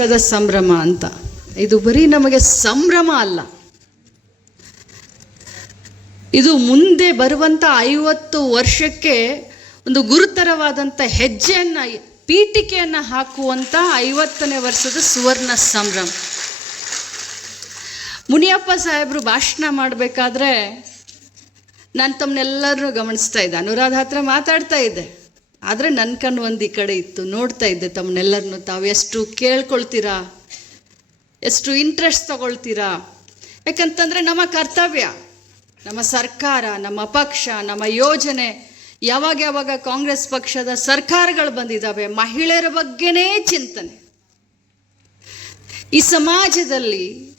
ವರ್ಷದ ಸಂಭ್ರಮ ಅಂತ. ಇದು ಬರೀ ನಮಗೆ ಸಂಭ್ರಮ ಅಲ್ಲ. ಇದು ಮುಂದೆ ಬರುವಂತ ಐವತ್ತು ವರ್ಷಕ್ಕೆ ಒಂದು ಗುರುತರವಾದಂಥ ಹೆಜ್ಜೆಯನ್ನ, ಪೀಠಿಕೆಯನ್ನು ಹಾಕುವಂಥ ಐವತ್ತನೇ ವರ್ಷದ ಸುವರ್ಣ ಸಂಭ್ರಮ. ಮುನಿಯಪ್ಪ ಸಾಹೇಬರು ಭಾಷಣ ಮಾಡಬೇಕಾದ್ರೆ ನಾನು ತಮ್ಮನ್ನೆಲ್ಲರೂ ಗಮನಿಸ್ತಾ ಇದ್ದೆ. ಅನುರಾಧ ಹತ್ರ ಮಾತಾಡ್ತಾ ಇದ್ದೆ. ಆದರೆ ನನ್ನ ಕಣ್ಣು ಒಂದು ಈ ಕಡೆ ಇತ್ತು. ನೋಡ್ತಾ ಇದ್ದೆ ತಮ್ಮನ್ನೆಲ್ಲರನ್ನು. ತಾವು ಎಷ್ಟು ಕೇಳ್ಕೊಳ್ತೀರಾ? ಎಷ್ಟು ಇಂಟ್ರೆಸ್ಟ್ ತಗೊಳ್ತೀರಾ? ಯಾಕಂತಂದರೆ ನಮ್ಮ ಕರ್ತವ್ಯ, ನಮ್ಮ ಸರ್ಕಾರ, ನಮ್ಮ ಪಕ್ಷ, ನಮ್ಮ ಯೋಜನೆ, ಯಾವಾಗ ಯಾವಾಗ ಕಾಂಗ್ರೆಸ್ ಪಕ್ಷದ ಸರ್ಕಾರಗಳು ಬಂದಿದ್ದಾವೆ ಮಹಿಳೆಯರ ಬಗ್ಗೆನೇ ಚಿಂತನೆ. ಈ ಸಮಾಜದಲ್ಲಿ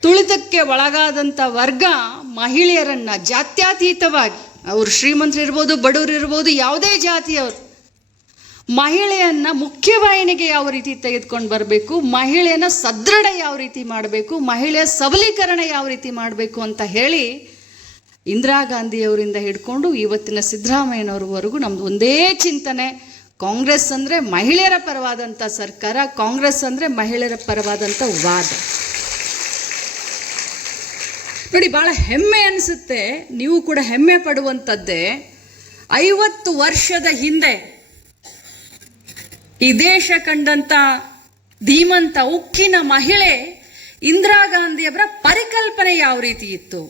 ತುಳಿತಕ್ಕೆ ಒಳಗಾದಂಥ ವರ್ಗ ಮಹಿಳೆಯರನ್ನ ಜಾತ್ಯತೀತವಾಗಿ, ಅವರು ಶ್ರೀಮಂತರಿರ್ಬೋದು ಬಡವರು ಇರ್ಬೋದು ಯಾವುದೇ ಜಾತಿಯವರು ಮಹಿಳೆಯನ್ನ ಮುಖ್ಯವಾಹಿನಿಗೆ ಯಾವ ರೀತಿ ತೆಗೆದುಕೊಂಡು ಬರಬೇಕು, ಮಹಿಳೆಯನ್ನ ಸದೃಢ ಯಾವ ರೀತಿ ಮಾಡಬೇಕು, ಮಹಿಳೆಯ ಸಬಲೀಕರಣ ಯಾವ ರೀತಿ ಮಾಡಬೇಕು ಅಂತ ಹೇಳಿ ಇಂದಿರಾ ಗಾಂಧಿಯವರಿಂದ ಹಿಡ್ಕೊಂಡು ಇವತ್ತಿನ ಸಿದ್ದರಾಮಯ್ಯನವ್ರವರೆಗೂ ನಮ್ದು ಒಂದೇ ಚಿಂತನೆ. ಕಾಂಗ್ರೆಸ್ ಅಂದರೆ ಮಹಿಳೆಯರ ಪರವಾದಂಥ ಸರ್ಕಾರ, ಕಾಂಗ್ರೆಸ್ ಅಂದರೆ ಮಹಿಳೆಯರ ಪರವಾದಂಥ ವಾದ. ನೋಡಿ ಭಾಳ ಹೆಮ್ಮೆ ಅನಿಸುತ್ತೆ, ನೀವು ಕೂಡ ಹೆಮ್ಮೆ ಪಡುವಂಥದ್ದೇ ಐವತ್ತು ವರ್ಷದ ಹಿಂದೆ ಈ ದೇಶ ಕಂಡಂತ ಧೀಮಂತ ಉಕ್ಕಿನ ಮಹಿಳೆ ಇಂದಿರಾ ಗಾಂಧಿಯವರ ಪರಿಕಲ್ಪನೆ ಯಾವ ರೀತಿ ಇತ್ತು?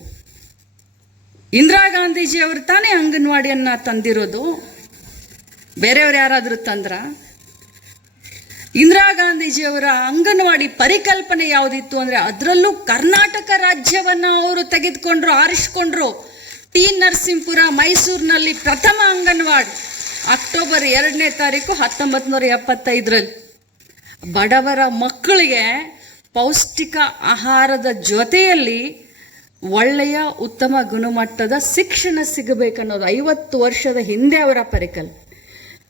ಇಂದಿರಾ ಗಾಂಧೀಜಿ ಅವರು ತಾನೇ ಅಂಗನವಾಡಿಯನ್ನ ತಂದಿರೋದು? ಬೇರೆಯವ್ರು ಯಾರಾದರೂ ತಂದ್ರ? ಇಂದಿರಾ ಗಾಂಧೀಜಿಯವರ ಅಂಗನವಾಡಿ ಪರಿಕಲ್ಪನೆ ಯಾವುದಿತ್ತು ಅಂದ್ರೆ ಅದರಲ್ಲೂ ಕರ್ನಾಟಕ ರಾಜ್ಯವನ್ನ ಅವರು ತೆಗೆದುಕೊಂಡ್ರು, ಆರಿಸ್ಕೊಂಡ್ರು. ಟಿ ನರಸಿಂಹಪುರ ಮೈಸೂರಿನಲ್ಲಿ ಪ್ರಥಮ ಅಂಗನವಾಡಿ. ಅಕ್ಟೋಬರ್ ಎರಡನೇ ತಾರೀಕು ಹತ್ತೊಂಬತ್ತು ನೂರ ಎಪ್ಪತ್ತೈದರಲ್ಲಿ ಬಡವರ ಮಕ್ಕಳಿಗೆ ಪೌಷ್ಟಿಕ ಆಹಾರದ ಜೊತೆಯಲ್ಲಿ ಒಳ್ಳೆಯ ಉತ್ತಮ ಗುಣಮಟ್ಟದ ಶಿಕ್ಷಣ ಸಿಗಬೇಕನ್ನೋದು ಐವತ್ತು ವರ್ಷದ ಹಿಂದೆ ಅವರ ಪರಿಕಲ್ಪನೆ.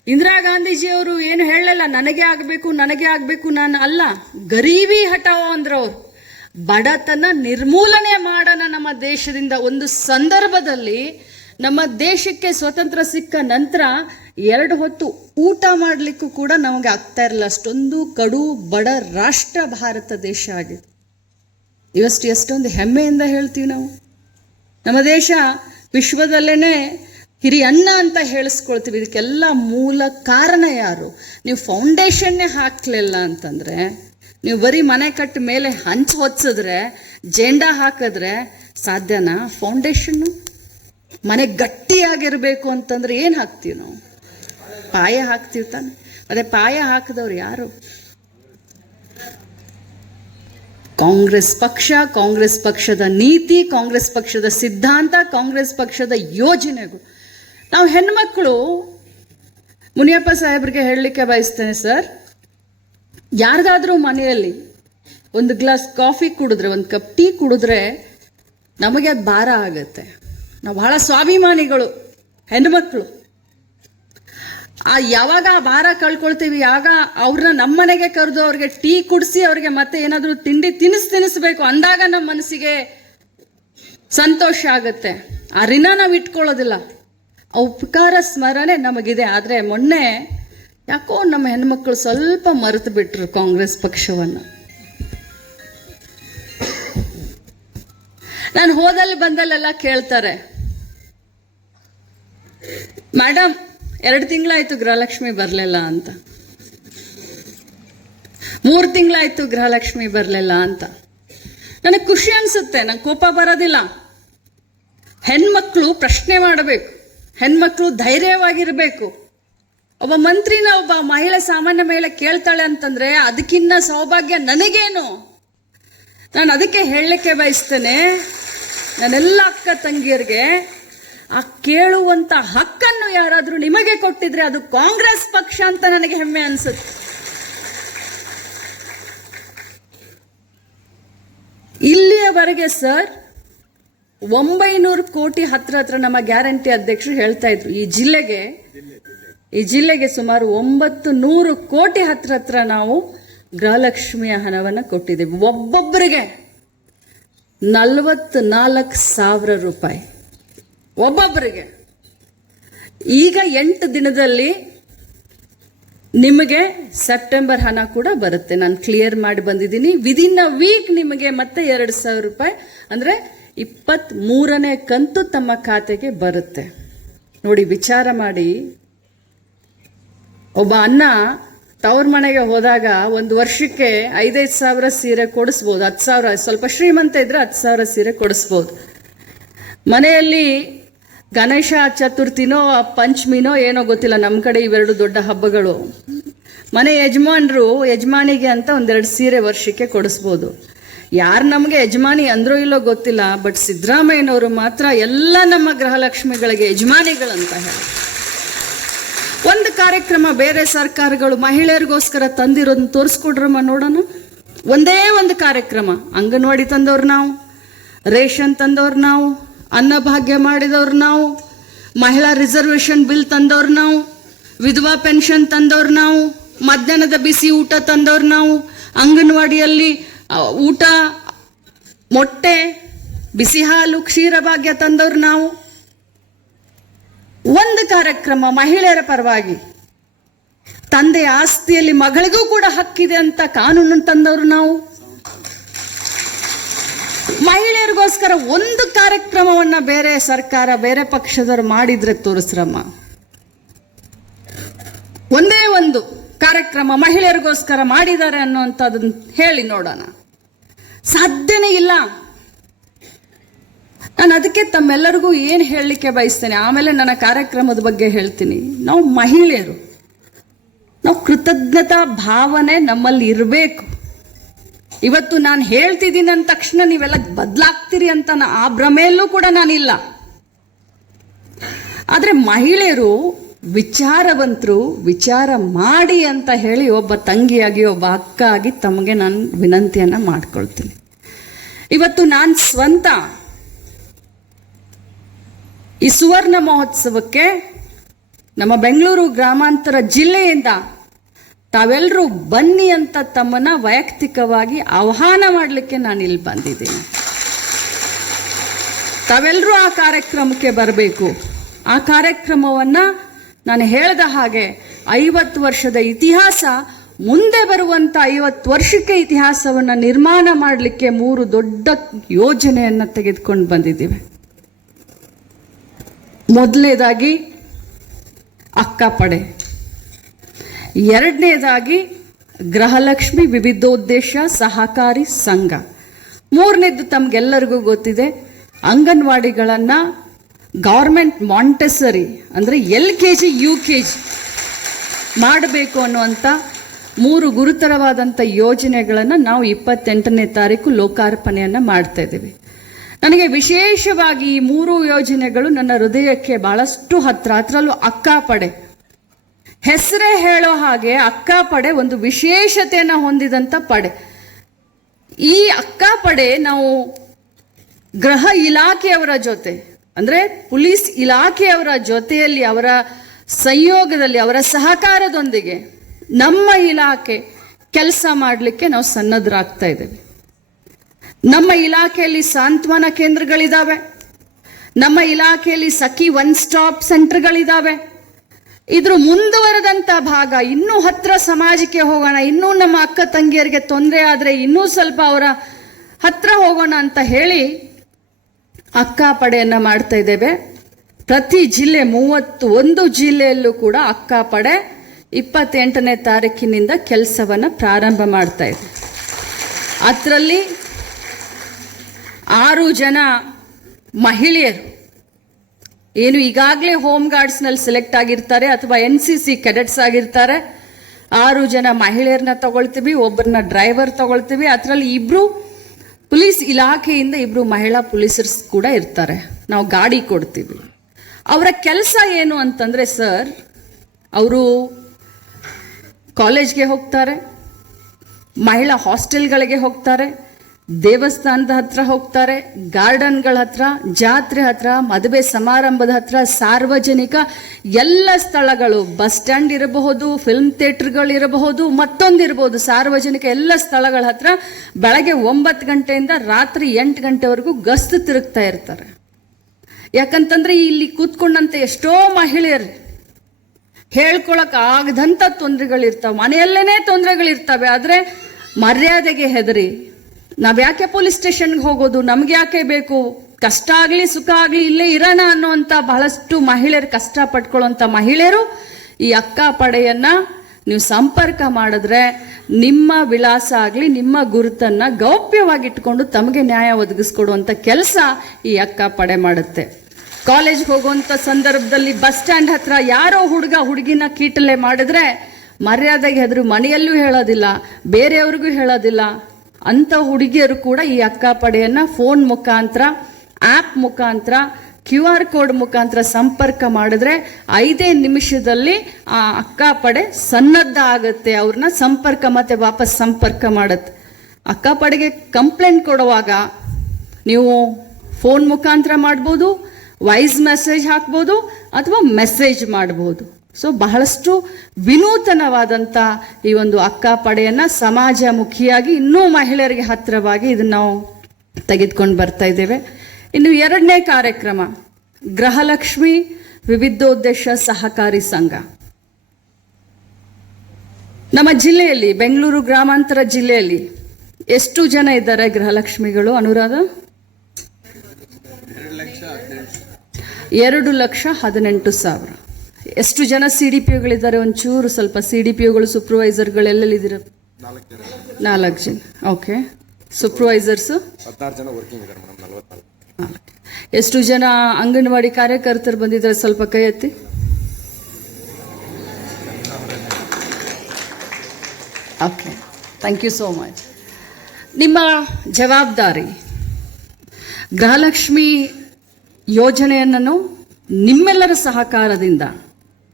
ಇಂದಿರಾ ಗಾಂಧೀಜಿಯವರು ಏನು ಹೇಳಲ್ಲ ನನಗೆ ಆಗಬೇಕು ನನಗೆ ಆಗಬೇಕು ನಾನು ಅಲ್ಲ, ಗರೀಬಿ ಹಟಾವೋ ಅಂದ್ರವ್ರು ಬಡತನ ನಿರ್ಮೂಲನೆ ಮಾಡೋಣ ನಮ್ಮ ದೇಶದಿಂದ ಒಂದು ಸಂದರ್ಭದಲ್ಲಿ ನಮ್ಮ ದೇಶಕ್ಕೆ ಸ್ವತಂತ್ರ ಸಿಕ್ಕ ನಂತರ ಎರಡು ಹೊತ್ತು ಊಟ ಮಾಡಲಿಕ್ಕೂ ಕೂಡ ನಮಗೆ ಆಗ್ತಾ ಇರಲಿಲ್ಲ. ಅಷ್ಟೊಂದು ಕಡು ಬಡ ರಾಷ್ಟ್ರ ಭಾರತ ದೇಶ ಆಗಿದೆ. ಇವಷ್ಟು ಎಷ್ಟೊಂದು ಹೆಮ್ಮೆಯಿಂದ ಹೇಳ್ತೀವಿ ನಾವು. ನಮ್ಮ ದೇಶ ವಿಶ್ವದಲ್ಲೇ ಹಿರಿಯ ಅನ್ನ ಅಂತ ಹೇಳಿಸ್ಕೊಳ್ತೀವಿ. ಇದಕ್ಕೆಲ್ಲ ಮೂಲ ಕಾರಣ ಯಾರು? ನೀವು ಫೌಂಡೇಶನ್ನೇ ಹಾಕಲಿಲ್ಲ ಅಂತಂದರೆ, ನೀವು ಬರೀ ಮನೆ ಕಟ್ಟ ಮೇಲೆ ಹಂಚು ಹೊತ್ಸಿದ್ರೆ, ಜೆಂಡಾ ಹಾಕಿದ್ರೆ ಸಾಧ್ಯನಾ ಫೌಂಡೇಶನ್ನು ಮನೆ ಗಟ್ಟಿಯಾಗಿರಬೇಕು ಅಂತಂದ್ರೆ ಏನು ಹಾಕ್ತೀವಿ ನಾವು? ಪಾಯ ಹಾಕ್ತಿರ್ತಾನೆ ತಾನೆ. ಅದೇ ಪಾಯ ಹಾಕಿದವ್ರು ಯಾರು? ಕಾಂಗ್ರೆಸ್ ಪಕ್ಷ, ಕಾಂಗ್ರೆಸ್ ಪಕ್ಷದ ನೀತಿ, ಕಾಂಗ್ರೆಸ್ ಪಕ್ಷದ ಸಿದ್ಧಾಂತ, ಕಾಂಗ್ರೆಸ್ ಪಕ್ಷದ ಯೋಜನೆಗಳು. ನಾವು ಹೆಣ್ಮಕ್ಳು, ಮುನಿಯಪ್ಪ ಸಾಹೇಬ್ರಿಗೆ ಹೇಳಲಿಕ್ಕೆ ಬಯಸ್ತೇನೆ ಸರ್. ಯಾರಿಗಾದರೂ ಮನೆಯಲ್ಲಿ ಒಂದು ಗ್ಲಾಸ್ ಕಾಫಿ ಕುಡಿದ್ರೆ, ಒಂದು ಕಪ್ ಟೀ ಕುಡಿದ್ರೆ ನಮಗೆ ಅದು ಭಾರ ಆಗತ್ತೆ. ನಾವು ಬಹಳ ಸ್ವಾಭಿಮಾನಿಗಳು, ಹೆಣ್ಮಕ್ಳು. ಆ ಯಾವಾಗ ಆ ಭಾರ ಕಳ್ಕೊಳ್ತೀವಿ, ಆಗ ಅವ್ರನ್ನ ನಮ್ಮನೆಗೆ ಕರೆದು ಅವ್ರಿಗೆ ಟೀ ಕುಡಿಸಿ ಅವ್ರಿಗೆ ಮತ್ತೆ ಏನಾದರೂ ತಿಂಡಿ ತಿನಿಸ್ ತಿನ್ನಿಸ್ಬೇಕು ಅಂದಾಗ ನಮ್ಮ ಮನಸ್ಸಿಗೆ ಸಂತೋಷ ಆಗುತ್ತೆ. ಆ ಋಣ ನಾವು ಇಟ್ಕೊಳ್ಳೋದಿಲ್ಲ. ಆ ಉಪಕಾರ ಸ್ಮರಣೆ ನಮಗಿದೆ. ಆದರೆ ಮೊನ್ನೆ ಯಾಕೋ ನಮ್ಮ ಹೆಣ್ಮಕ್ಳು ಸ್ವಲ್ಪ ಮರೆತು ಬಿಟ್ರು ಕಾಂಗ್ರೆಸ್ ಪಕ್ಷವನ್ನು. ನಾನು ಹೋದಲ್ಲಿ ಬಂದಲ್ಲೆಲ್ಲ ಕೇಳ್ತಾರೆ. ಮೇಡಮ್ ಎರಡು ತಿಂಗಳಾಯಿತು ಗೃಹಲಕ್ಷ್ಮಿ ಬರಲಿಲ್ಲ ಅಂತ. ಮೂರು ತಿಂಗಳಾಯಿತು ಗೃಹಲಕ್ಷ್ಮಿ ಬರಲಿಲ್ಲ ಅಂತ. ನನಗೆ ಖುಷಿ ಅನಿಸುತ್ತೆ, ನಂಗೆ ಕೋಪ ಬರೋದಿಲ್ಲ. ಹೆಣ್ಮಕ್ಳು ಪ್ರಶ್ನೆ ಮಾಡಬೇಕು, ಹೆಣ್ಮಕ್ಳು ಧೈರ್ಯವಾಗಿರಬೇಕು. ಒಬ್ಬ ಮಂತ್ರಿನ ಒಬ್ಬ ಮಹಿಳೆ ಸಾಮಾನ್ಯ ಮಹಿಳೆ ಕೇಳ್ತಾಳೆ ಅಂತಂದ್ರೆ ಅದಕ್ಕಿನ್ನ ಸೌಭಾಗ್ಯ ನನಗೇನು? ನಾನು ಅದಕ್ಕೆ ಹೇಳಲಿಕ್ಕೆ ಬಯಸ್ತೇನೆ, ನನ್ನೆಲ್ಲ ಅಕ್ಕ ತಂಗಿಯರಿಗೆ ಆ ಕೇಳುವಂತ ಹಕ್ಕನ್ನು ಯಾರಾದರೂ ನಿಮಗೆ ಕೊಟ್ಟಿದ್ರೆ ಅದು ಕಾಂಗ್ರೆಸ್ ಪಕ್ಷ ಅಂತ ನನಗೆ ಹೆಮ್ಮೆ ಅನ್ಸುತ್ತೆ. ಇಲ್ಲಿಯವರೆಗೆ ಸರ್, ಒಂಬೈನೂರು ಕೋಟಿ ಹತ್ರ ಹತ್ರ ನಮ್ಮ ಗ್ಯಾರಂಟಿ ಅಧ್ಯಕ್ಷರು ಹೇಳ್ತಾ ಇದ್ರು. ಈ ಜಿಲ್ಲೆಗೆ ಈ ಜಿಲ್ಲೆಗೆ ಸುಮಾರು ಒಂಬತ್ತು ನೂರು ಕೋಟಿ ಹತ್ರ ಹತ್ರ ನಾವು ಗೃಹಲಕ್ಷ್ಮಿಯ ಹಣವನ್ನು ಕೊಟ್ಟಿದ್ದೇವೆ. ಒಬ್ಬೊಬ್ಬರಿಗೆ ನಲವತ್ತು ನಾಲ್ಕು ಸಾವಿರ ರೂಪಾಯಿ. ಒಬ್ಬೊಬ್ಬರಿಗೆ. ಈಗ ಎಂಟು ದಿನದಲ್ಲಿ ನಿಮಗೆ ಸೆಪ್ಟೆಂಬರ್ ಹಣ ಕೂಡ ಬರುತ್ತೆ. ನಾನು ಕ್ಲಿಯರ್ ಮಾಡಿ ಬಂದಿದ್ದೀನಿ. ವಿದಿನ್ ಅ ವೀಕ್ ನಿಮಗೆ ಮತ್ತೆ ಎರಡು ಸಾವಿರ ರೂಪಾಯಿ, ಅಂದರೆ ಇಪ್ಪತ್ತ್ ಕಂತು ತಮ್ಮ ಖಾತೆಗೆ ಬರುತ್ತೆ. ನೋಡಿ, ವಿಚಾರ ಮಾಡಿ. ಒಬ್ಬ ಅನ್ನ ತವ್ರ ಮನೆಗೆ ಹೋದಾಗ ಒಂದು ವರ್ಷಕ್ಕೆ ಐದೈದು ಸಾವಿರ ಸೀರೆ ಕೊಡಿಸ್ಬೋದು. ಹತ್ತು ಸಾವಿರ, ಸ್ವಲ್ಪ ಶ್ರೀಮಂತ ಇದ್ರೆ ಹತ್ತು ಸಾವಿರ ಸೀರೆ ಕೊಡಿಸ್ಬೋದು. ಮನೆಯಲ್ಲಿ ಗಣೇಶ ಚತುರ್ಥಿನೋ, ಪಂಚಮಿನೋ ಏನೋ ಗೊತ್ತಿಲ್ಲ. ನಮ್ಮ ಕಡೆ ಇವೆರಡು ದೊಡ್ಡ ಹಬ್ಬಗಳು. ಮನೆ ಯಜಮಾನ್ರು ಯಜಮಾನಿಗೆ ಅಂತ ಒಂದೆರಡು ಸೀರೆ ವರ್ಷಕ್ಕೆ ಕೊಡಿಸ್ಬೋದು. ಯಾರು ನಮಗೆ ಯಜಮಾನಿ ಅಂದ್ರೋ ಇಲ್ಲೋ ಗೊತ್ತಿಲ್ಲ, ಬಟ್ ಸಿದ್ದರಾಮಯ್ಯನವರು ಮಾತ್ರ ಎಲ್ಲ ನಮ್ಮ ಗೃಹಲಕ್ಷ್ಮಿಗಳಿಗೆ ಯಜಮಾನಿಗಳಂತ ಹೇಳಿ. ಒಂದು ಕಾರ್ಯಕ್ರಮ ಬೇರೆ ಸರ್ಕಾರಗಳು ಮಹಿಳೆಯರಿಗೋಸ್ಕರ ತಂದಿರೋದನ್ನ ತೋರಿಸ್ಕೊಡ್ರಮ್ಮ ನೋಡೋಣ. ಒಂದೇ ಒಂದು ಕಾರ್ಯಕ್ರಮ, ಅಂಗನವಾಡಿ ತಂದವ್ರು ನಾವು, ರೇಷನ್ ತಂದವ್ರು ನಾವು ಅನ್ನಭಾಗ್ಯ ಮಾಡಿದವ್ರು ನಾವು, ಮಹಿಳಾ ರಿಸರ್ವೇಷನ್ ಬಿಲ್ ತಂದವ್ರು ನಾವು, ವಿಧವಾ ಪೆನ್ಷನ್ ತಂದವ್ರು ನಾವು, ಮಧ್ಯಾಹ್ನದ ಬಿಸಿ ಊಟ ತಂದವ್ರು ನಾವು, ಅಂಗನವಾಡಿಯಲ್ಲಿ ಊಟ, ಮೊಟ್ಟೆ, ಬಿಸಿ ಹಾಲು ಕ್ಷೀರಭಾಗ್ಯ ತಂದವ್ರು ನಾವು. ಒಂದು ಕಾರ್ಯಕ್ರಮ ಮಹಿಳೆಯರ ಪರವಾಗಿ, ತಂದೆಯ ಆಸ್ತಿಯಲ್ಲಿ ಮಗಳಿಗೂ ಕೂಡ ಹಕ್ಕಿದೆ ಅಂತ ಕಾನೂನು ತಂದವರು ನಾವು. ಮಹಿಳೆಯರಿಗೋಸ್ಕರ ಒಂದು ಕಾರ್ಯಕ್ರಮವನ್ನ ಬೇರೆ ಸರ್ಕಾರ, ಬೇರೆ ಪಕ್ಷದವರು ಮಾಡಿದ್ರೆ ತೋರಿಸ್ರಮ್ಮ. ಒಂದೇ ಒಂದು ಕಾರ್ಯಕ್ರಮ ಮಹಿಳೆಯರಿಗೋಸ್ಕರ ಮಾಡಿದ್ದಾರೆ ಅನ್ನುವಂಥದ್ದನ್ನ ಹೇಳಿ ನೋಡೋಣ. ಸಾಧ್ಯನೇ ಇಲ್ಲ. ನಾನು ಅದಕ್ಕೆ ತಮ್ಮೆಲ್ಲರಿಗೂ ಏನು ಹೇಳಲಿಕ್ಕೆ ಬಯಸ್ತೇನೆ? ಆಮೇಲೆ ನನ್ನ ಕಾರ್ಯಕ್ರಮದ ಬಗ್ಗೆ ಹೇಳ್ತೀನಿ. ನಾವು ಮಹಿಳೆಯರು. ನಾವು ಕೃತಜ್ಞತಾ ಭಾವನೆ ನಮ್ಮಲ್ಲಿ ಇರಬೇಕು. ಇವತ್ತು ನಾನು ಹೇಳ್ತಿದ್ದೀನಿ ಅಂದ ತಕ್ಷಣ ನೀವೆಲ್ಲ ಬದಲಾಗ್ತೀರಿ ಅಂತ ಆ ಭ್ರಮೆಯಲ್ಲೂ ಕೂಡ ನಾನಿಲ್ಲ. ಆದರೆ ಮಹಿಳೆಯರು ವಿಚಾರವಂತರು, ವಿಚಾರ ಮಾಡಿ ಅಂತ ಹೇಳಿ ಒಬ್ಬ ತಂಗಿಯಾಗಿ, ಒಬ್ಬ ಅಕ್ಕ ಆಗಿ ತಮಗೆ ನಾನು ವಿನಂತಿಯನ್ನು ಮಾಡ್ಕೊಳ್ತೀನಿ. ಇವತ್ತು ನಾನು ಸ್ವಂತ ಈ ಸುವರ್ಣ ಮಹೋತ್ಸವಕ್ಕೆ ನಮ್ಮ ಬೆಂಗಳೂರು ಗ್ರಾಮಾಂತರ ಜಿಲ್ಲೆಯಿಂದ ತಾವೆಲ್ಲರೂ ಬನ್ನಿ ಅಂತ ತಮ್ಮನ್ನ ವೈಯಕ್ತಿಕವಾಗಿ ಆಹ್ವಾನ ಮಾಡಲಿಕ್ಕೆ ನಾನು ಇಲ್ಲಿ ಬಂದಿದ್ದೀನಿ. ತಾವೆಲ್ಲರೂ ಆ ಕಾರ್ಯಕ್ರಮಕ್ಕೆ ಬರಬೇಕು. ಆ ಕಾರ್ಯಕ್ರಮವನ್ನು ನಾನು ಹೇಳಿದ ಹಾಗೆ ಐವತ್ತು ವರ್ಷದ ಇತಿಹಾಸ, ಮುಂದೆ ಬರುವಂಥ ಐವತ್ತು ವರ್ಷಕ್ಕೆ ಇತಿಹಾಸವನ್ನು ನಿರ್ಮಾಣ ಮಾಡಲಿಕ್ಕೆ ಮೂರು ದೊಡ್ಡ ಯೋಜನೆಯನ್ನು ತೆಗೆದುಕೊಂಡು ಬಂದಿದ್ದೀವಿ. ಮೊದಲನೇದಾಗಿ ಅಕ್ಕಪಡೆ. ಎರಡನೇದಾಗಿ ಗೃಹಲಕ್ಷ್ಮಿ ವಿವಿಧೋದ್ದೇಶ ಸಹಕಾರಿ ಸಂಘ. ಮೂರನೇದು ತಮಗೆಲ್ಲರಿಗೂ ಗೊತ್ತಿದೆ, ಅಂಗನವಾಡಿಗಳನ್ನು ಗೌರ್ಮೆಂಟ್ ಮಾಂಟೆಸರಿ ಅಂದರೆ L K G, U K G ಮಾಡಬೇಕು ಅನ್ನುವಂಥ ಮೂರು ಗುರುತರವಾದಂಥ ಯೋಜನೆಗಳನ್ನು ನಾವು ಇಪ್ಪತ್ತೆಂಟನೇ ತಾರೀಕು ಲೋಕಾರ್ಪಣೆಯನ್ನು ಮಾಡ್ತಾ ಇದ್ದೀವಿ. ನನಗೆ ವಿಶೇಷವಾಗಿ ಈ ಮೂರು ಯೋಜನೆಗಳು ನನ್ನ ಹೃದಯಕ್ಕೆ ಬಹಳಷ್ಟು ಹತ್ರ, ಅದರಲ್ಲೂ ಅಕ್ಕಾಪಡೆ. ಹೆಸರೇ ಹೇಳೋ ಹಾಗೆ ಅಕ್ಕಾಪಡೆ ಒಂದು ವಿಶೇಷತೆಯನ್ನು ಹೊಂದಿದಂಥ ಪಡೆ. ಈ ಅಕ್ಕಾಪಡೆ ನಾವು ಗೃಹ ಇಲಾಖೆಯವರ ಜೊತೆ, ಅಂದರೆ ಪೊಲೀಸ್ ಇಲಾಖೆಯವರ ಜೊತೆಯಲ್ಲಿ ಅವರ ಸಂಯೋಗದಲ್ಲಿ, ಅವರ ಸಹಕಾರದೊಂದಿಗೆ ನಮ್ಮ ಇಲಾಖೆ ಕೆಲಸ ಮಾಡಲಿಕ್ಕೆ ನಾವು ಸನ್ನದ್ಧರಾಗ್ತಾ ಇದ್ದೇವೆ. ನಮ್ಮ ಇಲಾಖೆಯಲ್ಲಿ ಸಾಂತ್ವನ ಕೇಂದ್ರಗಳಿದ್ದಾವೆ ನಮ್ಮ ಇಲಾಖೆಯಲ್ಲಿ ಸಖಿ ಒನ್ ಸ್ಟಾಪ್ ಸೆಂಟರ್ಗಳಿದ್ದಾವೆ ಇದ್ರ ಮುಂದುವರೆದಂಥ ಭಾಗ. ಇನ್ನೂ ಹತ್ರ ಸಮಾಜಕ್ಕೆ ಹೋಗೋಣ, ಇನ್ನೂ ನಮ್ಮ ಅಕ್ಕ ತಂಗಿಯರಿಗೆ ತೊಂದರೆ ಆದರೆ ಇನ್ನೂ ಸ್ವಲ್ಪ ಅವರ ಹತ್ರ ಹೋಗೋಣ ಅಂತ ಹೇಳಿ ಅಕ್ಕ ಪಡೆಯನ್ನು ಮಾಡ್ತಾ ಇದ್ದೇವೆ. ಪ್ರತಿ ಜಿಲ್ಲೆ ಮೂವತ್ತು ಒಂದು ಜಿಲ್ಲೆಯಲ್ಲೂ ಕೂಡ ಅಕ್ಕ ಪಡೆ ಇಪ್ಪತ್ತೆಂಟನೇ ತಾರೀಕಿನಿಂದ ಕೆಲಸವನ್ನು ಪ್ರಾರಂಭ ಮಾಡ್ತಾ ಇದೆ. ಅದರಲ್ಲಿ ಆರು ಜನ ಮಹಿಳೆಯರು ಏನು ಈಗಾಗಲೇ ಹೋಮ್ ಗಾರ್ಡ್ಸ್ನಲ್ಲಿ ಸೆಲೆಕ್ಟ್ ಆಗಿರ್ತಾರೆ ಅಥವಾ ಎನ್ ಸಿ ಸಿ ಕೆಡೆಟ್ಸ್ ಆಗಿರ್ತಾರೆ. ಆರು ಜನ ಮಹಿಳೆಯರನ್ನ ತಗೊಳ್ತೀವಿ, ಒಬ್ಬರನ್ನ ಡ್ರೈವರ್ ತಗೊಳ್ತೀವಿ. ಅದರಲ್ಲಿ ಇಬ್ರು ಪೊಲೀಸ್ ಇಲಾಖೆಯಿಂದ ಇಬ್ರು ಮಹಿಳಾ ಪೊಲೀಸರ್ಸ್ ಕೂಡ ಇರ್ತಾರೆ. ನಾವು ಗಾಡಿ ಕೊಡ್ತೀವಿ. ಅವರ ಕೆಲಸ ಏನು ಅಂತಂದರೆ ಸರ್ ಅವರು ಕಾಲೇಜ್ಗೆ ಹೋಗ್ತಾರೆ, ಮಹಿಳಾ ಹಾಸ್ಟೆಲ್ಗಳಿಗೆ ಹೋಗ್ತಾರೆ. ದೇವಸ್ಥಾನದ ಹತ್ರ ಹೋಗ್ತಾರೆ, ಗಾರ್ಡನ್ಗಳ ಹತ್ರ, ಜಾತ್ರೆ ಹತ್ರ, ಮದುವೆ ಸಮಾರಂಭದ ಹತ್ರ, ಸಾರ್ವಜನಿಕ ಎಲ್ಲ ಸ್ಥಳಗಳು, ಬಸ್ ಸ್ಟ್ಯಾಂಡ್ ಇರಬಹುದು ಫಿಲ್ಮ್ ಥಿಯೇಟ್ರ್ಗಳಿರಬಹುದು ಮತ್ತೊಂದು ಇರಬಹುದು ಸಾರ್ವಜನಿಕ ಎಲ್ಲ ಸ್ಥಳಗಳ ಹತ್ರ ಬೆಳಗ್ಗೆ ಒಂಬತ್ತು ಗಂಟೆಯಿಂದ ರಾತ್ರಿ ಎಂಟು ಗಂಟೆವರೆಗೂ ಗಸ್ತು ತಿರುಗ್ತಾ ಇರ್ತಾರೆ. ಯಾಕಂತಂದ್ರೆ ಇಲ್ಲಿ ಕೂತ್ಕೊಂಡಂತ ಎಷ್ಟೋ ಮಹಿಳೆಯರು ಹೇಳ್ಕೊಳಕ್ ಆಗದಂಥ ತೊಂದರೆಗಳಿರ್ತಾವೆ, ಮನೆಯಲ್ಲೇನೆ ತೊಂದರೆಗಳಿರ್ತವೆ, ಆದರೆ ಮರ್ಯಾದೆಗೆ ಹೆದರಿ ನಾವ್ ಯಾಕೆ ಪೊಲೀಸ್ ಸ್ಟೇಷನ್ಗೆ ಹೋಗೋದು? ನಮ್ಗೆ ಯಾಕೆ ಬೇಕು? ಕಷ್ಟ ಆಗಲಿ, ಸುಖ ಆಗಲಿ ಇಲ್ಲೇ ಇರೋಣ ಅನ್ನುವಂಥ ಬಹಳಷ್ಟು ಮಹಿಳೆಯರು ಕಷ್ಟ ಪಟ್ಕೊಳ್ಳುವಂಥ ಮಹಿಳೆಯರು ಈ ಅಕ್ಕ ಪಡೆಯನ್ನು ನೀವು ಸಂಪರ್ಕ ಮಾಡಿದ್ರೆ ನಿಮ್ಮ ವಿಳಾಸ ಆಗಲಿ, ನಿಮ್ಮ ಗುರುತನ್ನ ಗೌಪ್ಯವಾಗಿಟ್ಕೊಂಡು ತಮಗೆ ನ್ಯಾಯ ಒದಗಿಸ್ಕೊಡುವಂಥ ಕೆಲಸ ಈ ಅಕ್ಕ ಪಡೆ ಮಾಡುತ್ತೆ. ಕಾಲೇಜ್ಗೆ ಹೋಗುವಂಥ ಸಂದರ್ಭದಲ್ಲಿ ಬಸ್ ಸ್ಟ್ಯಾಂಡ್ ಹತ್ರ ಯಾರೋ ಹುಡುಗ ಹುಡುಗಿನ ಕೀಟಲೆ ಮಾಡಿದ್ರೆ ಮರ್ಯಾದೆಗೆ ಹೆದರು ಮನೆಯಲ್ಲೂ ಹೇಳೋದಿಲ್ಲ, ಬೇರೆಯವ್ರಿಗೂ ಹೇಳೋದಿಲ್ಲ. ಅಂಥ ಹುಡುಗಿಯರು ಕೂಡ ಈ ಅಕ್ಕ ಪಡೆಯನ್ನ ಫೋನ್ ಮುಖಾಂತರ ಆ್ಯಪ್ ಮುಖಾಂತರ, ಕ್ಯೂ ಆರ್ ಕೋಡ್ ಮುಖಾಂತರ ಸಂಪರ್ಕ ಮಾಡಿದ್ರೆ ಐದೇ ನಿಮಿಷದಲ್ಲಿ ಆ ಅಕ್ಕ ಪಡೆ ಸನ್ನದ್ಧ ಆಗುತ್ತೆ ಅವ್ರನ್ನ ಸಂಪರ್ಕ ಮತ್ತೆ ವಾಪಸ್ ಸಂಪರ್ಕ ಮಾಡುತ್ತೆ. ಅಕ್ಕ ಪಡೆಗೆ ಕಂಪ್ಲೇಂಟ್ ಕೊಡುವಾಗ ನೀವು ಫೋನ್ ಮುಖಾಂತರ ಮಾಡ್ಬೋದು, ವಾಯ್ಸ್ ಮೆಸೇಜ್ ಹಾಕ್ಬೋದು ಅಥವಾ ಮೆಸೇಜ್ ಮಾಡ್ಬೋದು. ಸೊ ಬಹಳಷ್ಟು ವಿನೂತನವಾದಂಥ ಈ ಒಂದು ಅಕ್ಕ ಸಮಾಜ ಮುಖಿಯಾಗಿ ಇನ್ನೂ ಮಹಿಳೆಯರಿಗೆ ಹತ್ತಿರವಾಗಿ ಇದನ್ನ ನಾವು ತೆಗೆದುಕೊಂಡು ಬರ್ತಾ ಇದ್ದೇವೆ. ಇನ್ನು ಎರಡನೇ ಕಾರ್ಯಕ್ರಮ, ಗೃಹಲಕ್ಷ್ಮಿ ವಿವಿಧೋದ್ದೇಶ ಸಹಕಾರಿ ಸಂಘ. ನಮ್ಮ ಜಿಲ್ಲೆಯಲ್ಲಿ, ಬೆಂಗಳೂರು ಗ್ರಾಮಾಂತರ ಜಿಲ್ಲೆಯಲ್ಲಿ ಎಷ್ಟು ಜನ ಇದ್ದಾರೆ ಗೃಹಲಕ್ಷ್ಮಿಗಳು, ಅನುರಾಧ? ಎರಡು ಲಕ್ಷ ಹದಿನೆಂಟು ಸಾವಿರ. ಎಷ್ಟು ಜನ ಸಿ ಡಿ ಪಿ ಯುಗಳಿದ್ದಾರೆ ಒಂಚೂರು ಸ್ವಲ್ಪ ಸಿ ಡಿ ಪಿ ಯುಗಳು ಸೂಪರ್ವೈಸರ್ಗಳು ಎಲ್ಲೆಲ್ಲಿದ್ದೀರ ನಾಲ್ಕು ಜನ. ಓಕೆ. ಸೂಪರ್ವೈಸರ್ಸು ಹದಿನಾರು ಜನ ವರ್ಕಿಂಗ್ ಇದ್ದಾರೆ ಮೇಡಮ್ ನಲವತ್ನಾಲ್ಕು. ಎಷ್ಟು ಜನ ಅಂಗನವಾಡಿ ಕಾರ್ಯಕರ್ತರು ಬಂದಿದ್ದಾರೆ? ಸ್ವಲ್ಪ ಕೈ ಎತ್ತಿ. Okay. Thank you so much ನಿಮ್ಮ ಜವಾಬ್ದಾರಿ ಗೃಹಲಕ್ಷ್ಮಿ ಯೋಜನೆಯನ್ನು ನಿಮ್ಮೆಲ್ಲರ ಸಹಕಾರದಿಂದ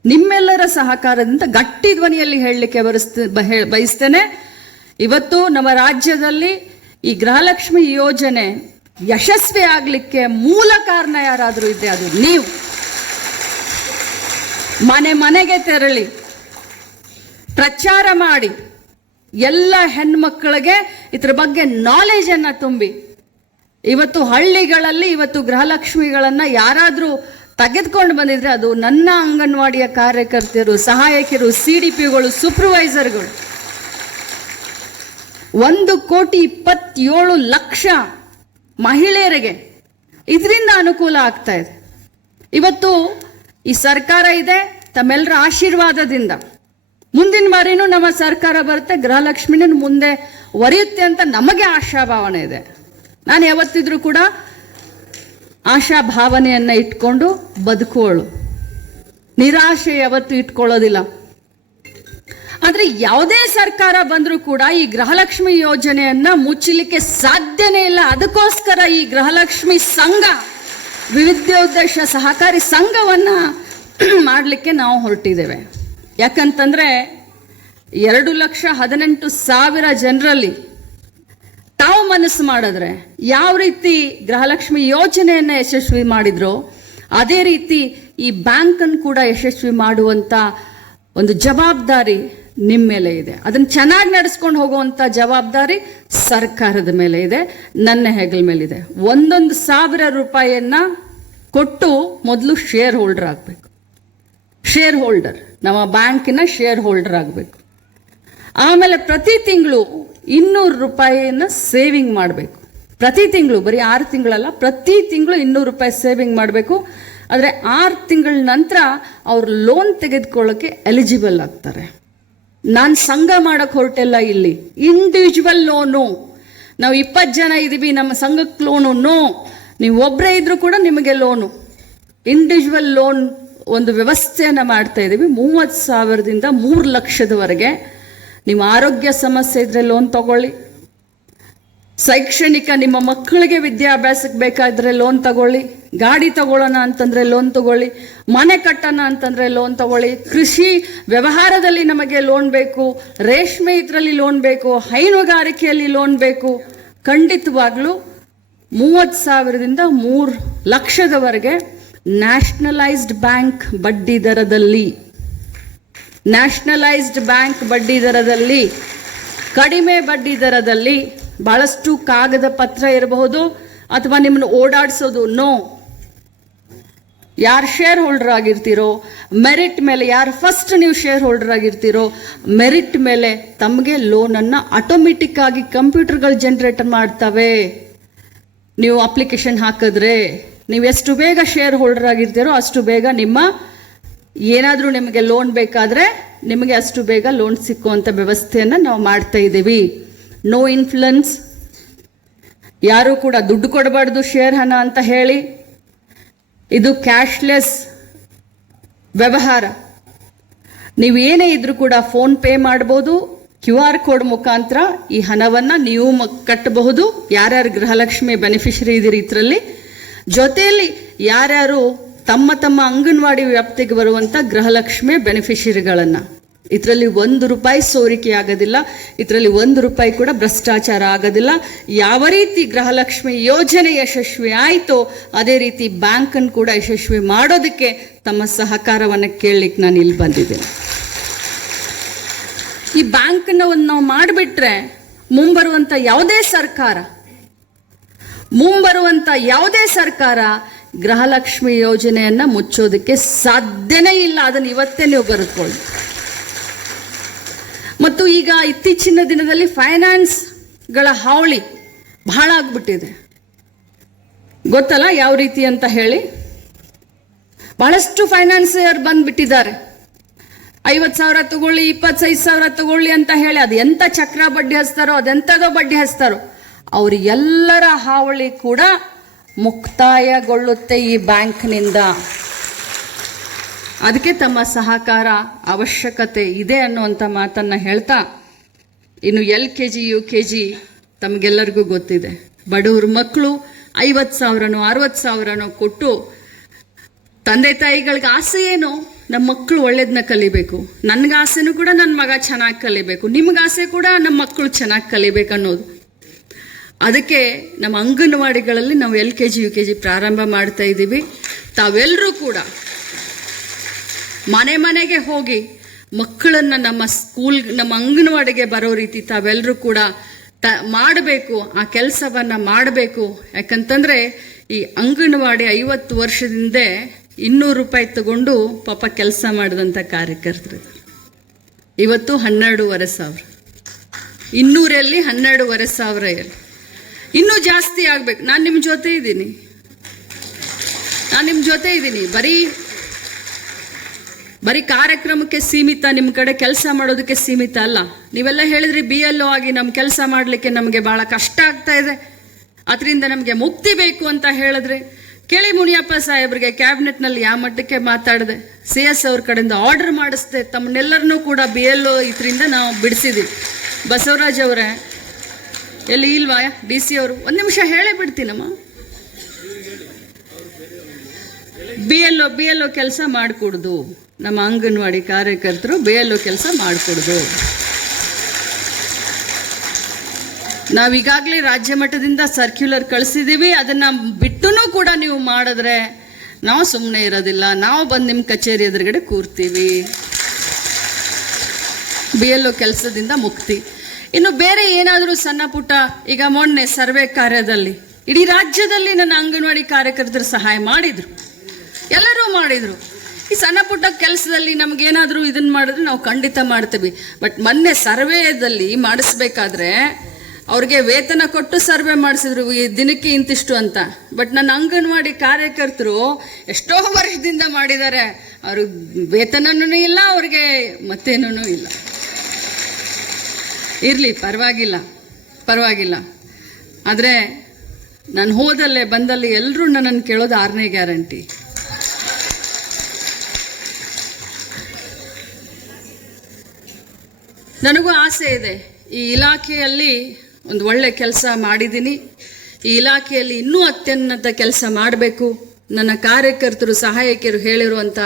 ನಿಮ್ಮೆಲ್ಲರ ಸಹಕಾರದಿಂದ ಗಟ್ಟಿ ಧ್ವನಿಯಲ್ಲಿ ಹೇಳಲಿಕ್ಕೆ ಬರೆಸ್ತ ಬಯಸ್ತೇನೆ. ಇವತ್ತು ನಮ್ಮ ರಾಜ್ಯದಲ್ಲಿ ಈ ಗೃಹಲಕ್ಷ್ಮಿ ಯೋಜನೆ ಯಶಸ್ವಿ ಆಗಲಿಕ್ಕೆ ಮೂಲ ಕಾರಣ ಯಾರಾದರೂ ಇದೆ ಅದು ನೀವು. ಮನೆ ಮನೆಗೆ ತೆರಳಿ, ಪ್ರಚಾರ ಮಾಡಿ, ಎಲ್ಲ ಹೆಣ್ಮಕ್ಕಳಿಗೆ ಇದ್ರ ಬಗ್ಗೆ ನಾಲೆಜನ್ನು ತುಂಬಿ. ಇವತ್ತು ಹಳ್ಳಿಗಳಲ್ಲಿ, ಇವತ್ತು ಗೃಹಲಕ್ಷ್ಮಿಗಳನ್ನು ಯಾರಾದರೂ ತೆಗೆದುಕೊಂಡು ಬಂದಿದ್ರೆ ಅದು ನನ್ನ ಅಂಗನವಾಡಿಯ ಕಾರ್ಯಕರ್ತೆಯರು, ಸಹಾಯಕಿಯರು, ಸಿ ಡಿ ಪಿಗಳು ಸೂಪರ್ವೈಸರ್ಗಳು ಒಂದು ಕೋಟಿ ಇಪ್ಪತ್ತೇಳು ಲಕ್ಷ ಮಹಿಳೆಯರಿಗೆ ಇದರಿಂದ ಅನುಕೂಲ ಆಗ್ತಾ ಇದೆ. ಇವತ್ತು ಈ ಸರ್ಕಾರ ಇದೆ, ತಮ್ಮೆಲ್ಲರ ಆಶೀರ್ವಾದದಿಂದ. ಮುಂದಿನ ಬಾರಿನೂ ನಮ್ಮ ಸರ್ಕಾರ ಬರುತ್ತೆ, ಗೃಹಲಕ್ಷ್ಮಿನ ಮುಂದೆ ಒರೆಯುತ್ತೆ ಅಂತ ನಮಗೆ ಆಶಾಭಾವನೆ ಇದೆ. ನಾನು ಯಾವತ್ತಿದ್ರೂ ಕೂಡ ಆಶಾಭಾವನೆಯನ್ನ ಇಟ್ಕೊಂಡು ಬದುಕೋಳು. ನಿರಾಶೆ ಯಾವತ್ತೂ ಇಟ್ಕೊಳ್ಳೋದಿಲ್ಲ. ಆದರೆ ಯಾವುದೇ ಸರ್ಕಾರ ಬಂದರೂ ಕೂಡ ಈ ಗೃಹಲಕ್ಷ್ಮಿ ಯೋಜನೆಯನ್ನ ಮುಚ್ಚಲಿಕ್ಕೆ ಸಾಧ್ಯನೇ ಇಲ್ಲ. ಅದಕ್ಕೋಸ್ಕರ ಈ ಗೃಹಲಕ್ಷ್ಮಿ ಸಂಘ ವಿವಿಧೋದ್ದೇಶ ಸಹಕಾರಿ ಸಂಘವನ್ನ ಮಾಡಲಿಕ್ಕೆ ನಾವು ಹೊರಟಿದ್ದೇವೆ. ಯಾಕಂತಂದ್ರೆ ಎರಡು ಲಕ್ಷ ಹದಿನೆಂಟು ಸಾವಿರ ಜನರಲ್ಲಿ ಮನಸ್ಸು ಮಾಡಿದ್ರೆ ಯಾವ ರೀತಿ ಗೃಹಲಕ್ಷ್ಮಿ ಯೋಜನೆಯನ್ನ ಯಶಸ್ವಿ ಮಾಡಿದ್ರೋ, ಅದೇ ರೀತಿ ಈ ಬ್ಯಾಂಕನ್ನು ಕೂಡ ಯಶಸ್ವಿ ಮಾಡುವಂತ ಒಂದು ಜವಾಬ್ದಾರಿ ನಿಮ್ಮ ಮೇಲೆ ಇದೆ. ಅದನ್ನು ಚೆನ್ನಾಗಿ ನಡೆಸ್ಕೊಂಡು ಹೋಗುವಂತ ಜವಾಬ್ದಾರಿ ಸರ್ಕಾರದ ಮೇಲೆ ಇದೆ, ನನ್ನ ಹೆಗಲ ಮೇಲಿದೆ ಒಂದೊಂದು ಸಾವಿರ ರೂಪಾಯಿಯನ್ನ ಕೊಟ್ಟು ಮೊದಲು ಶೇರ್ ಹೋಲ್ಡರ್ ಆಗಬೇಕು. ಶೇರ್ ಹೋಲ್ಡರ್ ನಮ್ಮ ಬ್ಯಾಂಕಿನ ಶೇರ್ ಹೋಲ್ಡರ್ ಆಗಬೇಕು. ಆಮೇಲೆ ಪ್ರತಿ ತಿಂಗಳು ಇನ್ನೂರು ರೂಪಾಯಿಯನ್ನು ಸೇವಿಂಗ್ ಮಾಡಬೇಕು. ಪ್ರತಿ ತಿಂಗಳು, ಬರೀ ಆರು ತಿಂಗಳಲ್ಲ, ಪ್ರತಿ ತಿಂಗಳು ಇನ್ನೂರು ರೂಪಾಯಿ ಸೇವಿಂಗ್ ಮಾಡಬೇಕು. ಆದರೆ ಆರು ತಿಂಗಳ ನಂತರ ಅವರು ಲೋನ್ ತೆಗೆದುಕೊಳ್ಳೋಕ್ಕೆ ಎಲಿಜಿಬಲ್ ಆಗ್ತಾರೆ. ನಾನು ಸಂಘ ಮಾಡೋಕ್ಕೆ ಹೊರಟಿಲ್ಲ ಇಲ್ಲಿ. ಇಂಡಿವಿಜುವಲ್ ಲೋನು ನಾವು ಇಪ್ಪತ್ತು ಜನ ಇದ್ದೀವಿ ನಮ್ಮ ಸಂಘಕ್ಕೆ ಲೋನು ನೋ ನೀವು ಒಬ್ಬರೇ ಇದ್ರೂ ಕೂಡ ನಿಮಗೆ ಲೋನು ಇಂಡಿವಿಜುವಲ್ ಲೋನ್ ಒಂದು ವ್ಯವಸ್ಥೆಯನ್ನು ಮಾಡ್ತಾ ಇದ್ದೀವಿ ಮೂವತ್ತು ಸಾವಿರದಿಂದ ಮೂರು ಲಕ್ಷದವರೆಗೆ ನಿಮ್ಮ ಆರೋಗ್ಯ ಸಮಸ್ಯೆ ಇದ್ರೆ ಲೋನ್ ತಗೊಳ್ಳಿ. ಶೈಕ್ಷಣಿಕ ನಿಮ್ಮ ಮಕ್ಕಳಿಗೆ ವಿದ್ಯಾಭ್ಯಾಸಕ್ಕೆ ಬೇಕಾದ್ರೆ ಲೋನ್ ತಗೊಳ್ಳಿ. ಗಾಡಿ ತಗೊಳ್ಳೋಣ ಅಂತಂದ್ರೆ ಲೋನ್ ತಗೊಳ್ಳಿ. ಮನೆ ಕಟ್ಟೋಣ ಅಂತಂದ್ರೆ ಲೋನ್ ತಗೊಳ್ಳಿ. ಕೃಷಿ ವ್ಯವಹಾರದಲ್ಲಿ ನಮಗೆ ಲೋನ್ ಬೇಕು. ರೇಷ್ಮೆ ಇದರಲ್ಲಿ ಲೋನ್ ಬೇಕು. ಹೈನುಗಾರಿಕೆಯಲ್ಲಿ ಲೋನ್ ಬೇಕು. ಖಂಡಿತವಾಗ್ಲೂ ಮೂವತ್ತು ಸಾವಿರದಿಂದ ಮೂರು ಲಕ್ಷದವರೆಗೆ ನ್ಯಾಷನಲೈಸ್ಡ್ ಬ್ಯಾಂಕ್ ಬಡ್ಡಿ ದರದಲ್ಲಿ. ನ್ಯಾಷನಲೈಸ್ಡ್ ಬ್ಯಾಂಕ್ ಬಡ್ಡಿ ದರದಲ್ಲಿ, ಕಡಿಮೆ ಬಡ್ಡಿ ದರದಲ್ಲಿ ಬಹಳಷ್ಟು ಕಾಗದ ಪತ್ರ ಇರಬಹುದು ಅಥವಾ ನಿಮ್ಮನ್ನು ಓಡಾಡಿಸೋದು, ನೋ. ಯಾರು ಶೇರ್ ಹೋಲ್ಡರ್ ಆಗಿರ್ತೀರೋ ಮೆರಿಟ್ ಮೇಲೆ ಯಾರು ಫಸ್ಟ್ ನೀವು ಶೇರ್ ಹೋಲ್ಡರ್ ಆಗಿರ್ತೀರೋ ಮೆರಿಟ್ ಮೇಲೆ ತಮಗೆ ಲೋನನ್ನು ಆಟೋಮೆಟಿಕ್ ಆಗಿ ಕಂಪ್ಯೂಟರ್ಗಳು ಜನರೇಟ್ ಮಾಡ್ತವೆ. ನೀವು ಅಪ್ಲಿಕೇಶನ್ ಹಾಕಿದ್ರೆ, ನೀವು ಎಷ್ಟು ಬೇಗ ಶೇರ್ ಹೋಲ್ಡರ್ ಆಗಿರ್ತೀರೋ ಅಷ್ಟು ಬೇಗ ನಿಮ್ಮ ಏನಾದರೂ ನಿಮಗೆ ಲೋನ್ ಬೇಕಾದರೆ ನಿಮಗೆ ಅಷ್ಟು ಬೇಗ ಲೋನ್ ಸಿಕ್ಕುವಂಥ ವ್ಯವಸ್ಥೆಯನ್ನು ನಾವು ಮಾಡ್ತಾ ಇದ್ದೀವಿ. ನೋ ಇನ್ಫ್ಲುಯೆನ್ಸ್ ಯಾರೂ ಕೂಡ ದುಡ್ಡು ಕೊಡಬಾರ್ದು ಶೇರ್ ಹಣ ಅಂತ ಹೇಳಿ. ಇದು ಕ್ಯಾಶ್ಲೆಸ್ ವ್ಯವಹಾರ. ನೀವು ಏನೇ ಇದ್ರೂ ಕೂಡ ಫೋನ್ ಪೇ ಮಾಡ್ಬೋದು ಕ್ಯೂ ಆರ್ ಕೋಡ್ ಮುಖಾಂತರ ಈ ಹಣವನ್ನು ನೀವು ಕಟ್ಟಬಹುದು. ಯಾರ್ಯಾರು ಗೃಹಲಕ್ಷ್ಮಿ ಬೆನಿಫಿಷರಿ ಇದ್ದೀರಿ ಇದರಲ್ಲಿ. ಜೊತೆಯಲ್ಲಿ ಯಾರ್ಯಾರು ತಮ್ಮ ತಮ್ಮ ಅಂಗನವಾಡಿ ವ್ಯಾಪ್ತಿಗೆ ಬರುವಂಥ ಗೃಹಲಕ್ಷ್ಮಿ ಬೆನಿಫಿಷರಿಗಳನ್ನು ಇದರಲ್ಲಿ ಒಂದು ರೂಪಾಯಿ ಸೋರಿಕೆ ಆಗೋದಿಲ್ಲ, ಇದರಲ್ಲಿ ಒಂದು ರೂಪಾಯಿ ಕೂಡ ಭ್ರಷ್ಟಾಚಾರ ಆಗೋದಿಲ್ಲ. ಯಾವ ರೀತಿ ಗೃಹಲಕ್ಷ್ಮಿ ಯೋಜನೆ ಯಶಸ್ವಿ ಆಯಿತೋ, ಅದೇ ರೀತಿ ಬ್ಯಾಂಕನ್ನು ಕೂಡ ಯಶಸ್ವಿ ಮಾಡೋದಕ್ಕೆ ತಮ್ಮ ಸಹಕಾರವನ್ನು ಕೇಳಲಿಕ್ಕೆ ನಾನು ಇಲ್ಲಿ ಬಂದಿದ್ದೀನಿ. ಈ ಬ್ಯಾಂಕನ್ನ ಒಂದು ನಾವು ಮಾಡಿಬಿಟ್ರೆ ಮುಂಬರುವಂಥ ಯಾವುದೇ ಸರ್ಕಾರ ಮುಂಬರುವಂಥ ಯಾವುದೇ ಸರ್ಕಾರ ಗೃಹಲಕ್ಷ್ಮಿ ಯೋಜನೆಯನ್ನು ಮುಚ್ಚೋದಕ್ಕೆ ಸಾಧ್ಯನೇ ಇಲ್ಲ. ಅದನ್ನು ಇವತ್ತೇ ನೀವು ಬರೆದುಕೊಳ್ಳಿ. ಮತ್ತು ಈಗ ಇತ್ತೀಚಿನ ದಿನದಲ್ಲಿ ಫೈನಾನ್ಸ್ಗಳ ಹಾವಳಿ ಬಹಳ ಆಗ್ಬಿಟ್ಟಿದೆ. ಗೊತ್ತಲ್ಲ ಯಾವ ರೀತಿ ಅಂತ ಹೇಳಿ? ಬಹಳಷ್ಟು ಫೈನಾನ್ಸಿಯರ್ ಬಂದ್ಬಿಟ್ಟಿದ್ದಾರೆ. ಐವತ್ತು ಸಾವಿರ ತಗೊಳ್ಳಿ, ಇಪ್ಪತ್ತೈದು ಸಾವಿರ ತಗೊಳ್ಳಿ ಅಂತ ಹೇಳಿ. ಅದು ಎಂಥ ಚಕ್ರ ಬಡ್ಡಿ ಹಚ್ತಾರೋ ಅದೆಂಥದೋ ಬಡ್ಡಿ ಹಚ್ತಾರೋ. ಅವರಿಗೆಲ್ಲರ ಹಾವಳಿ ಕೂಡ ಮುಕ್ತಾಯಗೊಳ್ಳುತ್ತೆ ಈ ಬ್ಯಾಂಕ್ನಿಂದ. ಅದಕ್ಕೆ ತಮ್ಮ ಸಹಕಾರ ಅವಶ್ಯಕತೆ ಇದೆ ಅನ್ನುವಂಥ ಮಾತನ್ನು ಹೇಳ್ತಾ, ಇನ್ನು L K G, U K G ತಮಗೆಲ್ಲರಿಗೂ ಗೊತ್ತಿದೆ. ಬಡವ್ರ ಮಕ್ಕಳು ಐವತ್ತು ಸಾವಿರನೋ, ಅರವತ್ತು ಸಾವಿರನೋ ಕೊಟ್ಟು ತಂದೆ ತಾಯಿಗಳಿಗೆ ಆಸೆ ಏನು? ನಮ್ಮ ಮಕ್ಕಳು ಒಳ್ಳೇದನ್ನ ಕಲಿಬೇಕು. ನನಗೆ ಆಸೆನೂ ಕೂಡ ನನ್ನ ಮಗ ಚೆನ್ನಾಗಿ ಕಲಿಬೇಕು. ನಿಮ್ಗೆ ಆಸೆ ಕೂಡ ನಮ್ಮ ಮಕ್ಕಳು ಚೆನ್ನಾಗಿ ಕಲಿಬೇಕು ಅನ್ನೋದು. ಅದಕ್ಕೆ ನಮ್ಮ ಅಂಗನವಾಡಿಗಳಲ್ಲಿ ನಾವು L K G U K G ಪ್ರಾರಂಭ ಮಾಡ್ತಾ ಇದ್ದೀವಿ. ತಾವೆಲ್ಲರೂ ಕೂಡ ಮನೆ ಮನೆಗೆ ಹೋಗಿ ಮಕ್ಕಳನ್ನು ನಮ್ಮ ಸ್ಕೂಲ್, ನಮ್ಮ ಅಂಗನವಾಡಿಗೆ ಬರೋ ರೀತಿ ತಾವೆಲ್ಲರೂ ಕೂಡ ತ, ಮಾಡಬೇಕು, ಆ ಕೆಲಸವನ್ನು ಮಾಡಬೇಕು. ಯಾಕಂತಂದರೆ ಈ ಅಂಗನವಾಡಿ ಐವತ್ತು ವರ್ಷದಿಂದ ಇನ್ನೂರು ರೂಪಾಯಿ ತಗೊಂಡು ಪಾಪ ಕೆಲಸ ಮಾಡಿದಂಥ ಕಾರ್ಯಕರ್ತರು. ಇವತ್ತು ಹನ್ನೆರಡೂವರೆ ಸಾವಿರ. ಇನ್ನೂರಲ್ಲಿ ಹನ್ನೆರಡೂವರೆ ಸಾವಿರ ಇನ್ನೂ ಜಾಸ್ತಿ ಆಗ್ಬೇಕು. ನಾನು ನಿಮ್ಮ ಜೊತೆ ಇದ್ದೀನಿ. ನಾನು ನಿಮ್ಮ ಜೊತೆ ಇದ್ದೀನಿ. ಬರೀ ಬರೀ ಕಾರ್ಯಕ್ರಮಕ್ಕೆ ಸೀಮಿತ ನಿಮ್ಮ ಕಡೆ ಕೆಲಸ ಮಾಡೋದಕ್ಕೆ ಸೀಮಿತ ಅಲ್ಲ. ನೀವೆಲ್ಲ ಹೇಳಿದ್ರಿ ಬಿ ಎಲ್ ಒ ಆಗಿ ನಮ್ಮ ಕೆಲಸ ಮಾಡಲಿಕ್ಕೆ ನಮಗೆ ಭಾಳ ಕಷ್ಟ ಆಗ್ತಾ ಇದೆ. ಅದರಿಂದ ನಮಗೆ ಮುಕ್ತಿ ಬೇಕು ಅಂತ ಹೇಳಿದ್ರೆ, ಕೇಳಿ ಮುನಿಯಪ್ಪ ಸಾಹೇಬ್ರಿಗೆ ಕ್ಯಾಬಿನೆಟ್ನಲ್ಲಿ ಯಾವ ಮಟ್ಟಕ್ಕೆ ಮಾತಾಡಿದೆ, ಸಿ ಎಸ್ ಅವ್ರ ಕಡೆಯಿಂದ ಆರ್ಡರ್ ಮಾಡಿಸ್ದೆ, ತಮ್ಮನ್ನೆಲ್ಲರನ್ನೂ ಕೂಡ ಬಿ ಎಲ್ ಒ ಇದರಿಂದ ನಾವು ಬಿಡಿಸಿದ್ವಿ. ಬಸವರಾಜ್ ಅವರೇ ಎಲ್ಲಿ ಇಲ್ವಾ? ಡಿ ಸಿ ಅವರು. ಒಂದು ನಿಮಿಷ ಹೇಳೇ ಬಿಡ್ತೀನಮ್ಮ. B L O B L O ಕೆಲಸ ಮಾಡಿಕೊಡ್ದು. ನಮ್ಮ ಅಂಗನವಾಡಿ ಕಾರ್ಯಕರ್ತರು ಬಿ ಎಲ್ ಒ ಕೆಲಸ ಮಾಡಿಕೊಡ್ದು. ನಾವೀಗಾಗಲೇ ರಾಜ್ಯ ಮಟ್ಟದಿಂದ ಸರ್ಕ್ಯುಲರ್ ಕಳಿಸಿದ್ದೀವಿ ಅದನ್ನು ಬಿಟ್ಟು ಕೂಡ ನೀವು ಮಾಡಿದ್ರೆ ನಾವು ಸುಮ್ಮನೆ ಇರೋದಿಲ್ಲ. ನಾವು ಬಂದು ನಿಮ್ಮ ಕಚೇರಿ ಎದುರುಗಡೆ ಕೂರ್ತೀವಿ. ಬಿ ಎಲ್ ಒ ಕೆಲಸದಿಂದ ಮುಕ್ತಿ. ಇನ್ನು ಬೇರೆ ಏನಾದರೂ ಸಣ್ಣ ಪುಟ್ಟ, ಈಗ ಮೊನ್ನೆ ಸರ್ವೆ ಕಾರ್ಯದಲ್ಲಿ, ಇಡೀ ರಾಜ್ಯದಲ್ಲಿ ನನ್ನ ಅಂಗನವಾಡಿ ಕಾರ್ಯಕರ್ತರು ಸಹಾಯ ಮಾಡಿದರು. ಎಲ್ಲರೂ ಮಾಡಿದರು. ಈ ಸಣ್ಣ ಪುಟ್ಟ ಕೆಲಸದಲ್ಲಿ ನಮಗೇನಾದರೂ ಇದನ್ನು ಮಾಡಿದ್ರೆ ನಾವು ಖಂಡಿತ ಮಾಡ್ತೀವಿ. ಬಟ್ ಮೊನ್ನೆ ಸರ್ವೇದಲ್ಲಿ ಮಾಡಿಸ್ಬೇಕಾದ್ರೆ, ಅವ್ರಿಗೆ ವೇತನ ಕೊಟ್ಟು ಸರ್ವೆ ಮಾಡಿಸಿದ್ರು, ಈ ದಿನಕ್ಕೆ ಇಂತಿಷ್ಟು ಅಂತ. ಬಟ್ ನನ್ನ ಅಂಗನವಾಡಿ ಕಾರ್ಯಕರ್ತರು ಎಷ್ಟೋ ವರ್ಷದಿಂದ ಮಾಡಿದ್ದಾರೆ. ಅವ್ರಿಗೆ ವೇತನನೂ ಇಲ್ಲ, ಅವ್ರಿಗೆ ಮತ್ತೇನೂ ಇಲ್ಲ. ಇರಲಿ, ಪರವಾಗಿಲ್ಲ ಪರವಾಗಿಲ್ಲ. ಆದರೆ ನಾನು ಹೋದಲ್ಲೇ ಬಂದಲ್ಲಿ ಎಲ್ಲರೂ ನನ್ನನ್ನು ಕೇಳೋದು ಆರನೇ ಗ್ಯಾರಂಟಿ. ನನಗೂ ಆಸೆ ಇದೆ. ಈ ಇಲಾಖೆಯಲ್ಲಿ ಒಂದು ಒಳ್ಳೆ ಕೆಲಸ ಮಾಡಿದ್ದೀನಿ. ಈ ಇಲಾಖೆಯಲ್ಲಿ ಇನ್ನೂ ಅತ್ಯುನ್ನತ ಕೆಲಸ ಮಾಡಬೇಕು. ನನ್ನ ಕಾರ್ಯಕರ್ತರು, ಸಹಾಯಕಿಯರು ಹೇಳಿರುವಂಥ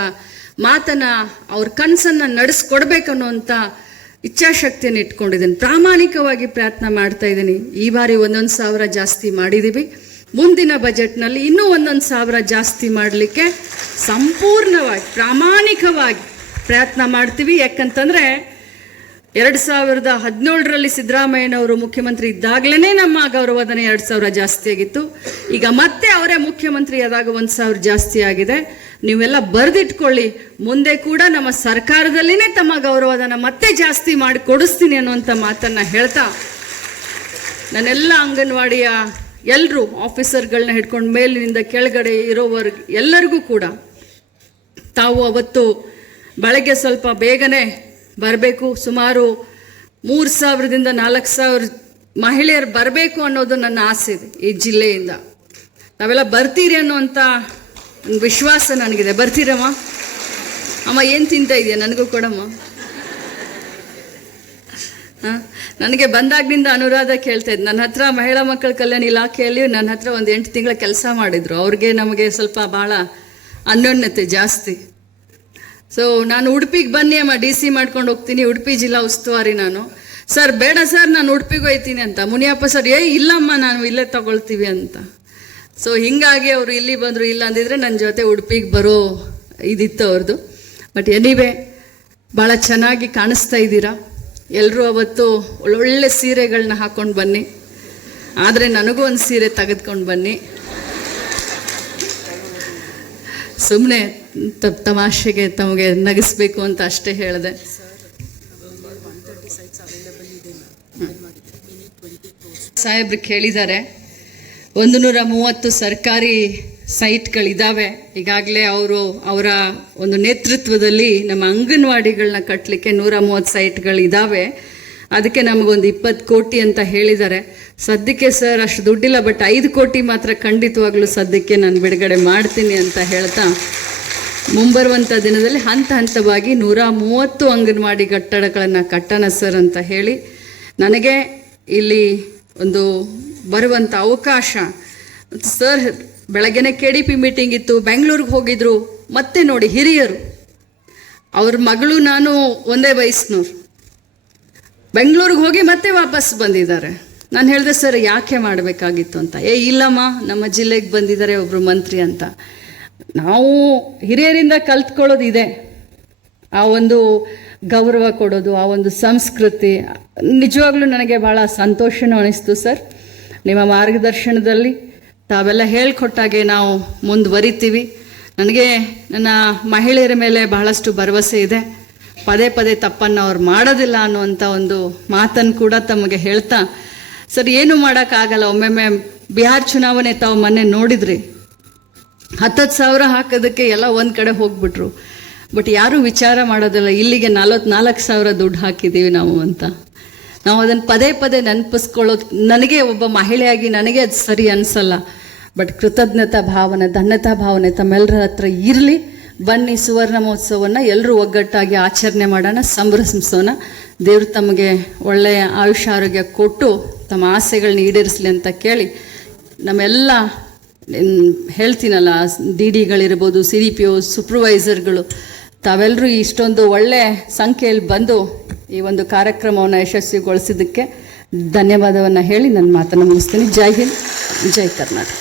ಮಾತನ್ನು ಅವ್ರ ಕನಸನ್ನು ನಡೆಸ್ಕೊಡ್ಬೇಕನ್ನುವಂಥ ಇಚ್ಛಾಶಕ್ತಿಯನ್ನು ಇಟ್ಕೊಂಡಿದ್ದೀನಿ. ಪ್ರಾಮಾಣಿಕವಾಗಿ ಪ್ರಯತ್ನ ಮಾಡ್ತಾ ಇದ್ದೀನಿ. ಈ ಬಾರಿ ಒಂದೊಂದು ಸಾವಿರ ಜಾಸ್ತಿ ಮಾಡಿದ್ದೀವಿ. ಮುಂದಿನ ಬಜೆಟ್ನಲ್ಲಿ ಇನ್ನೂ ಒಂದೊಂದು ಸಾವಿರ ಜಾಸ್ತಿ ಮಾಡಲಿಕ್ಕೆ ಸಂಪೂರ್ಣವಾಗಿ, ಪ್ರಾಮಾಣಿಕವಾಗಿ ಪ್ರಯತ್ನ ಮಾಡ್ತೀವಿ. ಯಾಕಂತಂದರೆ ಎರಡು ಸಾವಿರದ ಹದಿನೇಳರಲ್ಲಿ ಸಿದ್ದರಾಮಯ್ಯನವರು ಮುಖ್ಯಮಂತ್ರಿ ಇದ್ದಾಗಲೇ ನಮ್ಮ ಗೌರವಧನ ಎರಡು ಸಾವಿರ ಜಾಸ್ತಿ ಆಗಿತ್ತು. ಈಗ ಮತ್ತೆ ಅವರೇ ಮುಖ್ಯಮಂತ್ರಿ ಆದಾಗ ಒಂದು ಸಾವಿರ ಜಾಸ್ತಿ ಆಗಿದೆ. ನೀವೆಲ್ಲ ಬರೆದಿಟ್ಕೊಳ್ಳಿ. ಮುಂದೆ ಕೂಡ ನಮ್ಮ ಸರ್ಕಾರದಲ್ಲಿನೇ ತಮ್ಮ ಗೌರವಧನ ಮತ್ತೆ ಜಾಸ್ತಿ ಮಾಡಿ ಕೊಡಿಸ್ತೀನಿ ಅನ್ನುವಂಥ ಮಾತನ್ನು ಹೇಳ್ತಾ, ನನ್ನೆಲ್ಲ ಅಂಗನವಾಡಿಯ ಎಲ್ಲರೂ ಆಫೀಸರ್ಗಳನ್ನ ಹಿಡ್ಕೊಂಡು ಮೇಲಿನಿಂದ ಕೆಳಗಡೆ ಇರೋವರ್ಗ ಎಲ್ಲರಿಗೂ ಕೂಡ, ತಾವು ಅವತ್ತು ಬೆಳಗ್ಗೆ ಸ್ವಲ್ಪ ಬೇಗನೆ ಬರಬೇಕು. ಸುಮಾರು ಮೂರು ಸಾವಿರದಿಂದ ನಾಲ್ಕು ಸಾವಿರ ಮಹಿಳೆಯರು ಬರಬೇಕು ಅನ್ನೋದು ನನ್ನ ಆಸೆ ಇದೆ ಈ ಜಿಲ್ಲೆಯಿಂದ. ನಾವೆಲ್ಲ ಬರ್ತೀರಿ ಅನ್ನುವಂಥ ವಿಶ್ವಾಸ ನನಗಿದೆ. ಬರ್ತೀರಮ್ಮ? ಅಮ್ಮ, ಏನು ತಿಂತ ಇದೆಯಾ? ನನಗೂ ಕೊಡಮ್ಮ. ಹಾಂ? ನನಗೆ ಬಂದಾಗಿನಿಂದ ಅನುರಾಧ ಕೇಳ್ತಾ ಇದ್ದು. ನನ್ನ ಹತ್ರ ಮಹಿಳಾ ಮಕ್ಕಳ ಕಲ್ಯಾಣ ಇಲಾಖೆಯಲ್ಲಿ ನನ್ನ ಹತ್ರ ಒಂದು ಎಂಟು ತಿಂಗಳ ಕೆಲಸ ಮಾಡಿದರು. ಅವ್ರಿಗೆ ನಮಗೆ ಸ್ವಲ್ಪ ಭಾಳ ಅನ್ಯೋನ್ಯತೆ ಜಾಸ್ತಿ. ಸೊ ನಾನು ಉಡುಪಿಗೆ ಬನ್ನಿ ಅಮ್ಮ. ಡಿ ಸಿ ಮಾಡ್ಕೊಂಡು ಹೋಗ್ತೀನಿ. ಉಡುಪಿ ಜಿಲ್ಲಾ ಉಸ್ತುವಾರಿ ನಾನು. ಸರ್ ಬೇಡ ಸರ್ ನಾನು ಉಡುಪಿಗೆ ಹೋಯ್ತೀನಿ ಅಂತ. ಮುನಿಯಪ್ಪ ಸರ್ ಏ ಇಲ್ಲಮ್ಮ, ನಾನು ಇಲ್ಲೇ ತಗೊಳ್ತೀವಿ ಅಂತ. ಸೊ ಹಿಂಗಾಗಿ ಅವರು ಇಲ್ಲಿ ಬಂದರು ಇಲ್ಲ ಅಂದಿದ್ರೆ ನನ್ನ ಜೊತೆ ಉಡುಪಿಗೆ ಬರೋ ಇದಿತ್ತು ಅವ್ರದ್ದು ಬಟ್ ಎನಿವೆ ಭಾಳ ಚೆನ್ನಾಗಿ ಕಾಣಿಸ್ತಾ ಇದ್ದೀರಾ? ಎಲ್ಲರೂ ಅವತ್ತು ಒಳ್ಳೊಳ್ಳೆ ಸೀರೆಗಳನ್ನ ಹಾಕ್ಕೊಂಡು ಬನ್ನಿ. ಆದರೆ ನನಗೂ ಒಂದು ಸೀರೆ ತೆಗೆದುಕೊಂಡು ಬನ್ನಿ. ಸುಮ್ಮನೆ ತಮಾಷೆಗೆ ತಮಗೆ ನಗಿಸ್ಬೇಕು ಅಂತ ಅಷ್ಟೇ ಹೇಳಿದೆ. ಸಾಹೇಬ್ರಿಗೆ ಕೇಳಿದ್ದಾರೆ. ಒಂದು ನೂರ ಮೂವತ್ತು ಸರ್ಕಾರಿ ಸೈಟ್ಗಳಿದ್ದಾವೆ ಈಗಾಗಲೇ ಅವರು ಅವರ ಒಂದು ನೇತೃತ್ವದಲ್ಲಿ ನಮ್ಮ ಅಂಗನವಾಡಿಗಳನ್ನ ಕಟ್ಟಲಿಕ್ಕೆ ನೂರ ಮೂವತ್ತು ಸೈಟ್ಗಳಿದ್ದಾವೆ ಅದಕ್ಕೆ ನಮಗೊಂದು ಇಪ್ಪತ್ತು ಕೋಟಿ ಅಂತ ಹೇಳಿದ್ದಾರೆ. ಸದ್ಯಕ್ಕೆ ಸರ್, ಅಷ್ಟು ದುಡ್ಡಿಲ್ಲ, ಬಟ್ ಐದು ಕೋಟಿ ಮಾತ್ರ ಖಂಡಿತವಾಗ್ಲೂ ಸದ್ಯಕ್ಕೆ ನಾನು ಬಿಡುಗಡೆ ಮಾಡ್ತೀನಿ ಅಂತ ಹೇಳ್ತಾ ಮುಂಬರುವಂಥ ದಿನದಲ್ಲಿ ಹಂತ ಹಂತವಾಗಿ ನೂರ ಮೂವತ್ತು ಅಂಗನವಾಡಿ ಕಟ್ಟಡಗಳನ್ನು ಕಟ್ಟೋಣ ಸರ್ ಅಂತ ಹೇಳಿ ನನಗೆ ಇಲ್ಲಿ ಒಂದು ಬರುವಂಥ ಅವಕಾಶ. ಸರ್, ಬೆಳಗ್ಗೆನೆ ಕೆ ಡಿ ಪಿ ಮೀಟಿಂಗ್ ಇತ್ತು, ಬೆಂಗಳೂರಿಗೆ ಹೋಗಿದ್ರು, ಮತ್ತೆ ನೋಡಿ ಹಿರಿಯರು. ಅವ್ರ ಮಗಳು ನಾನು ಒಂದೇ ವಯಸ್ಸಿನವ್ರು. ಬೆಂಗಳೂರಿಗೆ ಹೋಗಿ ಮತ್ತೆ ವಾಪಸ್ ಬಂದಿದ್ದಾರೆ. ನಾನು ಹೇಳಿದೆ, ಸರ್, ಯಾಕೆ ಮಾಡಬೇಕಾಗಿತ್ತು ಅಂತ? ಏ, ಇಲ್ಲಮ್ಮ, ನಮ್ಮ ಜಿಲ್ಲೆಗೆ ಬಂದಿದ್ದಾರೆ ಒಬ್ಬರು ಮಂತ್ರಿ ಅಂತ. ನಾವು ಹಿರಿಯರಿಂದ ಕಲ್ತ್ಕೊಳ್ಳೋದು ಇದೆ. ಆ ಒಂದು ಗೌರವ ಕೊಡೋದು, ಆ ಒಂದು ಸಂಸ್ಕೃತಿ, ನಿಜವಾಗ್ಲೂ ನನಗೆ ಭಾಳ ಸಂತೋಷನೂ ಅನಿಸ್ತು, ಸರ್. ನಿಮ್ಮ ಮಾರ್ಗದರ್ಶನದಲ್ಲಿ ತಾವೆಲ್ಲ ಹೇಳ್ಕೊಟ್ಟಾಗೆ ನಾವು ಮುಂದುವರಿತೀವಿ. ನನಗೆ ನನ್ನ ಮಹಿಳೆಯರ ಮೇಲೆ ಬಹಳಷ್ಟು ಭರವಸೆ ಇದೆ. ಪದೇ ಪದೇ ತಪ್ಪನ್ನು ಅವ್ರು ಮಾಡೋದಿಲ್ಲ ಅನ್ನುವಂಥ ಒಂದು ಮಾತನ್ನು ಕೂಡ ತಮಗೆ ಹೇಳ್ತಾ, ಸರ್, ಏನು ಮಾಡೋಕ್ಕಾಗಲ್ಲ. ಒಮ್ಮೊಮ್ಮೆ ಬಿಹಾರ್ ಚುನಾವಣೆ ತಾವು ಮೊನ್ನೆ ನೋಡಿದ್ರಿ. ಹತ್ತತ್ತು ಸಾವಿರ ಹಾಕೋದಕ್ಕೆ ಎಲ್ಲ ಒಂದು ಕಡೆ ಹೋಗ್ಬಿಟ್ರು. ಬಟ್ ಯಾರೂ ವಿಚಾರ ಮಾಡೋದಿಲ್ಲ. ಇಲ್ಲಿಗೆ ನಲ್ವತ್ತು ನಾಲ್ಕು ಸಾವಿರ ದುಡ್ಡು ಹಾಕಿದ್ದೀವಿ ನಾವು ಅಂತ. ನಾವು ಅದನ್ನು ಪದೇ ಪದೇ ನೆನಪಿಸ್ಕೊಳ್ಳೋದು, ನನಗೆ ಒಬ್ಬ ಮಹಿಳೆಯಾಗಿ ನನಗೆ ಅದು ಸರಿ ಅನಿಸಲ್ಲ. ಬಟ್ ಕೃತಜ್ಞತಾ ಭಾವನೆ, ಧನ್ಯತಾ ಭಾವನೆ ತಮ್ಮೆಲ್ಲರ ಹತ್ರ ಇರಲಿ. ಬನ್ನಿ ಸುವರ್ಣ ಮಹೋತ್ಸವವನ್ನು ಎಲ್ಲರೂ ಒಗ್ಗಟ್ಟಾಗಿ ಆಚರಣೆ ಮಾಡೋಣ, ಸಂಭ್ರಮಿಸೋಣ. ದೇವರು ತಮಗೆ ಒಳ್ಳೆಯ ಆಯುಷ್ಯ ಆರೋಗ್ಯ ಕೊಟ್ಟು ತಮ್ಮ ಆಸೆಗಳನ್ನ ಈಡೇರಿಸಲಿ ಅಂತ ಕೇಳಿ ನಮ್ಮೆಲ್ಲ ಹೇಳ್ತೀನಲ್ಲ, ಡಿ ಡಿಗಳಿರ್ಬೋದು, ಸಿ ಡಿ ಪಿ ಓ ಸೂಪರ್ವೈಸರ್ಗಳು ತಾವೆಲ್ಲರೂ ಇಷ್ಟೊಂದು ಒಳ್ಳೆ ಸಂಖ್ಯೆಯಲ್ಲಿ ಬಂದು ಈ ಒಂದು ಕಾರ್ಯಕ್ರಮವನ್ನು ಯಶಸ್ವಿಗೊಳಿಸಿದ್ದಕ್ಕೆ ಧನ್ಯವಾದವನ್ನು ಹೇಳಿ ನನ್ನ ಮಾತನ್ನು ಮುಗಿಸ್ತೀನಿ. ಜೈ ಹಿಂದ್ ಜೈ ಕರ್ನಾಟಕ.